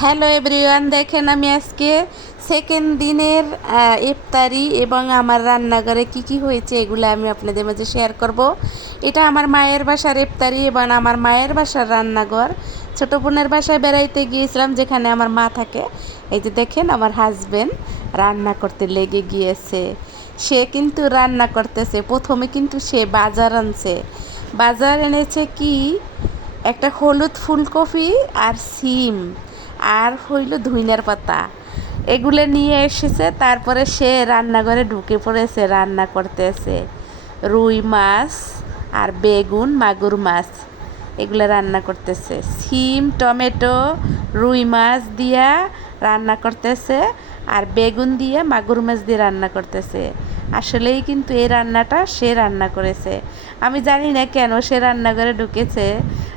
Hello everyone, দেখেন আমি আজকে সেকেন্ড দিনের ইফতারি এবং আমার রান্নাঘরে কি কি হয়েছে এগুলো আমি আপনাদের মাঝে শেয়ার করব। এটা আমার মায়ের বাসার ইফতারি এবং আমার মায়ের বাসার রান্নাঘর। ছোটো বোনের বাসায় বেড়াইতে গিয়েছিলাম যেখানে আমার মা থাকে। এই যে দেখেন আমার হাজবেন্ড রান্না করতে লেগে গিয়েছে। সে কিন্তু রান্না করতেছে, প্রথমে কিন্তু সে বাজার আনছে। বাজার এনেছে কি, একটা হলুদ ফুলকপি আর সিম আর হইল ধুইনার পাতা, এগুলো নিয়ে এসেছে। তারপরে সে রান্নাঘরে ঢুকে পড়েছে, রান্না করতেছে রুই মাছ আর বেগুন মাগুর মাছ, এগুলো রান্না করতেছে। সিম টমেটো রুই মাছ দিয়া রান্না করতেছে আর বেগুন দিয়ে মাগুর মাছ দিয়ে রান্না করতেছে। আসলেই কিন্তু এই রান্নাটা সে রান্না করেছে। আমি জানি না কেন সে রান্নাঘরে ঢুকেছে,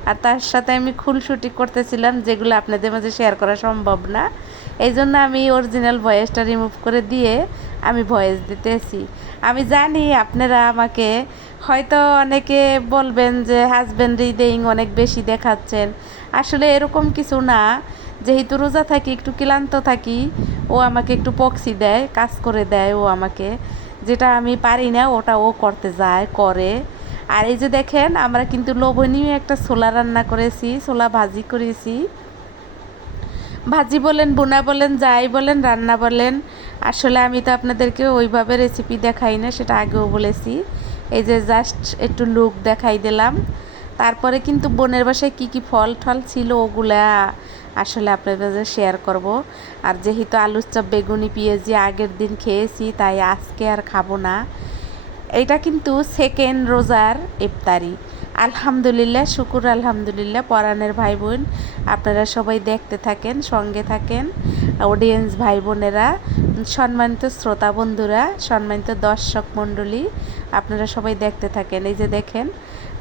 আর তার সাথে আমি খুনসুটি করতেছিলাম, যেগুলো আপনাদের মাঝে শেয়ার করা সম্ভব না। এই জন্য আমি অরিজিনাল ভয়েসটা রিমুভ করে দিয়ে আমি ভয়েস দিতেছি। আমি জানি আপনারা আমাকে হয়তো অনেকে বলবেন যে হাজব্যান্ড রিডিং অনেক বেশি দেখাচ্ছেন। আসলে এরকম কিছু না, যেহেতু রোজা থাকি একটু ক্লান্ত থাকি, ও আমাকে একটু পক্সি দেয়, কাজ করে দেয় ও আমাকে, যেটা আমি পারি না ওটা ও করতে যায় করে। আর এই যে দেখেন আমরা কিন্তু লোভনীয় একটা ছোলা রান্না করেছি, ছোলা ভাজি করেছি। ভাজি বলেন, বোনা বলেন, যাই বলেন, রান্না বলেন, আসলে আমি তো আপনাদেরকে ওইভাবে রেসিপি দেখাই না, সেটা আগেও বলেছি। এই যে জাস্ট একটু লুক দেখাই দিলাম। তারপরে কিন্তু বোনের বাসায় কী কী ফল টল ছিল ওগুলা আসলে আপনাদের কাছে শেয়ার করব। আর যেহেতু আলুর চপ বেগুনি পেঁয়াজি আগের দিন খেয়েছি, তাই আজকে আর খাবো না। এটা কিন্তু সেকেন্ড রোজার ইফতারি। আলহামদুলিল্লাহ, শুকুর আলহামদুলিল্লাহ। পরাণের ভাই বোন আপনারা সবাই দেখতে থাকেন, সঙ্গে থাকেন। অডিয়েন্স ভাই বোনেরা, সম্মানিত শ্রোতা বন্ধুরা, সম্মানিত দর্শক মণ্ডলী, আপনারা সবাই দেখতে থাকেন। এই যে দেখেন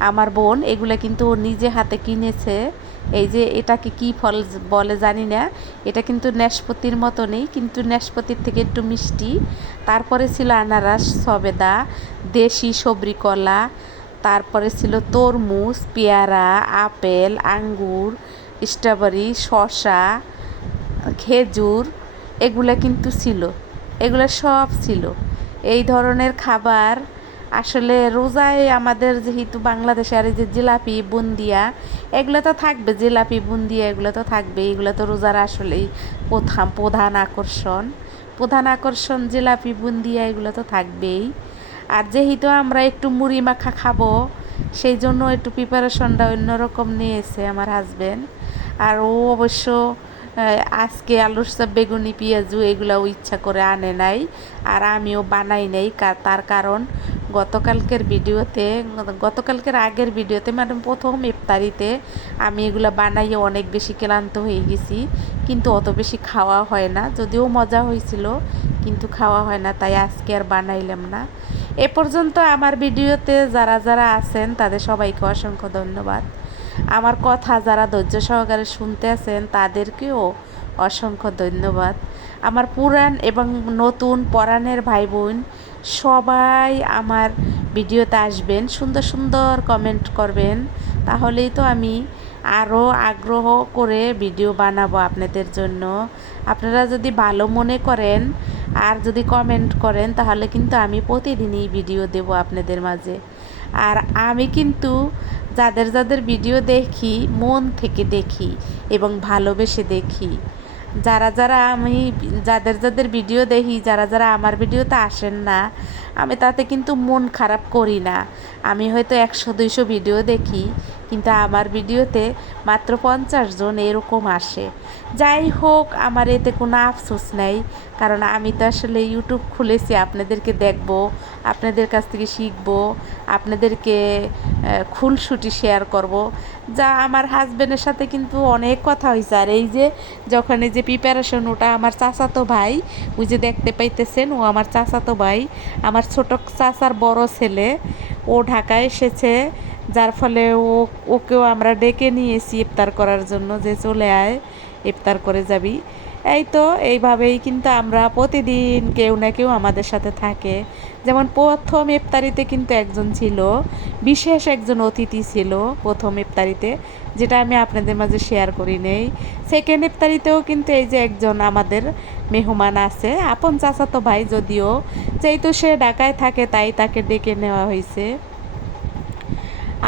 আমার বোন এগুলো কিন্তু ও নিজে হাতে কিনেছে। এই যে এটাকে কি ফল বলে জানি না, এটা কিন্তু নাশপাতির মতনই, কিন্তু নাশপাতির থেকে একটু মিষ্টি। তারপরে ছিল আনারস, সবেদা, দেশি সবরি কলা, তারপরে ছিল তরমুজ, পেয়ারা, আপেল, আঙ্গুর, স্ট্রবেরি, শসা, খেজুর, এগুলা কিন্তু ছিল, এগুলো সব ছিল। এই ধরনের খাবার আসলে রোজায় আমাদের, যেহেতু বাংলাদেশে, আর এই যে জিলাপি বুন্দিয়া এগুলো তো থাকবে, জিলাপি বুন্দিয়া এগুলো তো থাকবে, এগুলো তো রোজার আসলেই প্রধান আকর্ষণ। প্রধান আকর্ষণ জিলাপি বুন্দিয়া এগুলো তো থাকবেই। আর যেহেতু আমরা একটু মুড়ি মাখা খাবো, সেই জন্য একটু প্রিপারেশনটা অন্যরকম নিয়েছে আমার হাজব্যান্ড। আর ও অবশ্য আজকে আলুর চপ বেগুনি পেঁয়াজু এগুলাও ইচ্ছা করে আনে নাই, আর আমিও বানাই নাই। তার কারণ গতকালকের আগের ভিডিওতে মানে প্রথম ইফতারিতে আমি এগুলো বানাইয়ে অনেক বেশি ক্লান্ত হয়ে গেছি, কিন্তু অত বেশি খাওয়া হয় না। যদিও মজা হয়েছিল, কিন্তু খাওয়া হয় না, তাই আজকে আর বানাইলাম না। এ পর্যন্ত আমার ভিডিওতে যারা যারা আছেন তাদের সবাইকে অসংখ্য ধন্যবাদ। আমার কথা যারা ধৈর্য সহকারে শুনতে আছেন তাদেরকেও অসংখ্য ধন্যবাদ। আমার পুরান এবং নতুন পরাণের ভাই বোন সবাই আমার ভিডিওতে আসবেন, সুন্দর সুন্দর কমেন্ট করবেন, তাহলেই তো আমি আরও আগ্রহ করে ভিডিও বানাবো আপনাদের জন্য। আপনারা যদি ভালো মনে করেন আর যদি কমেন্ট করেন, তাহলে কিন্তু আমি প্রতিদিনই ভিডিও দেব আপনাদের মাঝে। আর আমি কিন্তু যাদের যাদের ভিডিও দেখি মন থেকে দেখি এবং ভালোবেসে দেখি। যাদের যাদের ভিডিও দেখি, যারা যারা আমার ভিডিওতে আসেন না, আমি তাতে কিন্তু মন খারাপ করি না। আমি হয়তো 100-200 ভিডিও দেখি, কিন্তু আমার ভিডিওতে মাত্র 50 জন এরকম আসে। যাই হোক, আমার এতে কোনো আফসোস নাই, কারণ আমি তো আসলে ইউটিউব খুলেছি আপনাদেরকে দেখব, আপনাদের কাছ থেকে শিখব, আপনাদেরকে খুনসুটি শেয়ার করব। যা আমার হাজব্যান্ডের সাথে কিন্তু অনেক কথা হয়েছে। আর এই যে যখন এই যে প্রিপারেশন, ওটা আমার চাচাতো ভাই, ওই যে দেখতে পাইতেছেন, ও আমার চাচাতো ভাই, আমার ছোট চাচার বড় ছেলে। ও ঢাকায় এসেছে, যার ফলে ওকেও আমরা ডেকে নিয়েছি ইফতার করার জন্য, যে চলে আয় ইফতার করে যাবি। এই তো এইভাবেই কিন্তু আমরা প্রতিদিন কেউ না কেউ আমাদের সাথে থাকে। যেমন প্রথম ইফতারিতে কিন্তু একজন ছিল, বিশেষ একজন অতিথি ছিল প্রথম ইফতারিতে, যেটা আমি আপনাদের মাঝে শেয়ার করি নেই। সেকেন্ড ইফতারিতেও কিন্তু এই যে একজন আমাদের মেহমান আছে, আপন চাচাতো ভাই, যদিও যেহেতু সে ঢাকায় থাকে তাই তাকে ডেকে নেওয়া হয়েছে।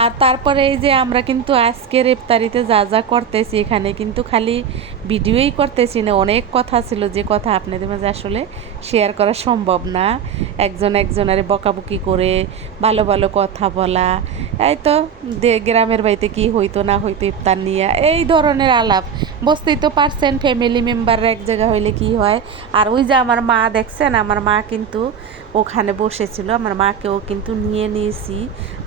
আর তারপরে এই যে আমরা কিন্তু আজকের ইফতারিতে যা যা করতেছি, এখানে কিন্তু খালি ভিডিওই করতেছি না, অনেক কথা ছিল যে কথা আপনাদের মাঝে আসলে শেয়ার করা সম্ভব না। একজন একজনের বকাবকি করে ভালো ভালো কথা বলা, এই তো গ্রামের বাড়িতে কি হইতো না হইতো ইফতার নিয়ে এই ধরনের আলাপ, বুঝতেই তো পারছেন ফ্যামিলি মেম্বাররা এক জায়গা হইলে কি হয়। আর ওই যে আমার মা দেখছেন, আমার মা কিন্তু ওখানে বসেছিল, আমার মাকেও কিন্তু নিয়ে নিয়েছি।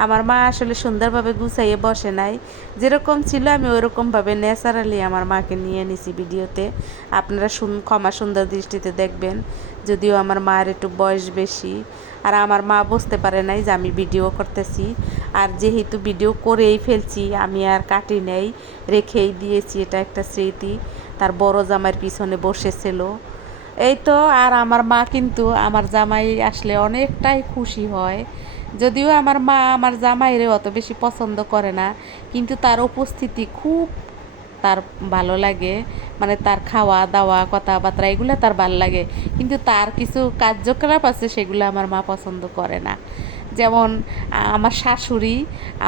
আমার মা আসলে সুন্দরভাবে গুছাইয়ে বসে নাই, যেরকম ছিল আমি ওইরকমভাবে ন্যাচারালি আমার মাকে নিয়ে নিছি ভিডিওতে। আপনারা ক্ষমা সুন্দর দৃষ্টিতে দেখবেন, যদিও আমার মায়ের একটু বয়স বেশি, আর আমার মা বুঝতে পারে নাই যে আমি ভিডিও করতেছি। আর যেহেতু ভিডিও করেই ফেলছি, আমি আর কাটি নেই, রেখেই দিয়েছি, এটা একটা স্মৃতি। তার বড় জামাইয়ের পিছনে বসেছিল, এই তো। আর আমার মা কিন্তু আমার জামাই আসলে অনেকটাই খুশি হয়, যদিও আমার মা আমার জামাইরে অত বেশি পছন্দ করে না, কিন্তু তার উপস্থিতি খুব তার ভালো লাগে। মানে তার খাওয়া দাওয়া কথাবার্তা এগুলো তার ভালো লাগে, কিন্তু তার কিছু কার্যকলাপ আছে সেগুলো আমার মা পছন্দ করে না। যেমন আমার শাশুড়ি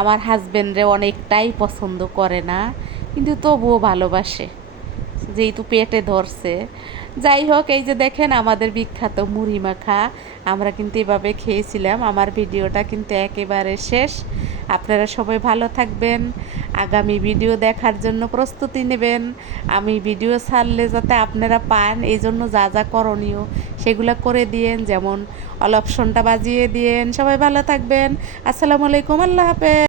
আমার হাজবেন্ডরে অনেকটাই পছন্দ করে না, কিন্তু তবুও ভালোবাসে, যেহেতু পেটে ধরছে। যাই হোক, এই যে দেখেন আমাদের বিখ্যাত মুড়ি মাখা, আমরা কিন্তু এভাবে খেয়েছিলাম। আমার ভিডিওটা কিন্তু একেবারে শেষ। আপনারা সবাই ভালো থাকবেন, আগামী ভিডিও দেখার জন্য প্রস্তুতি নেবেন। আমি ভিডিও ছাড়লে যাতে আপনারা পান, এই জন্য যা যা করণীয় সেগুলো করে দিয়েন, যেমন অল অপশনটা বাজিয়ে দিয়েন। সবাই ভালো থাকবেন। আসসালামু আলাইকুম, আল্লাহ হাফেজ।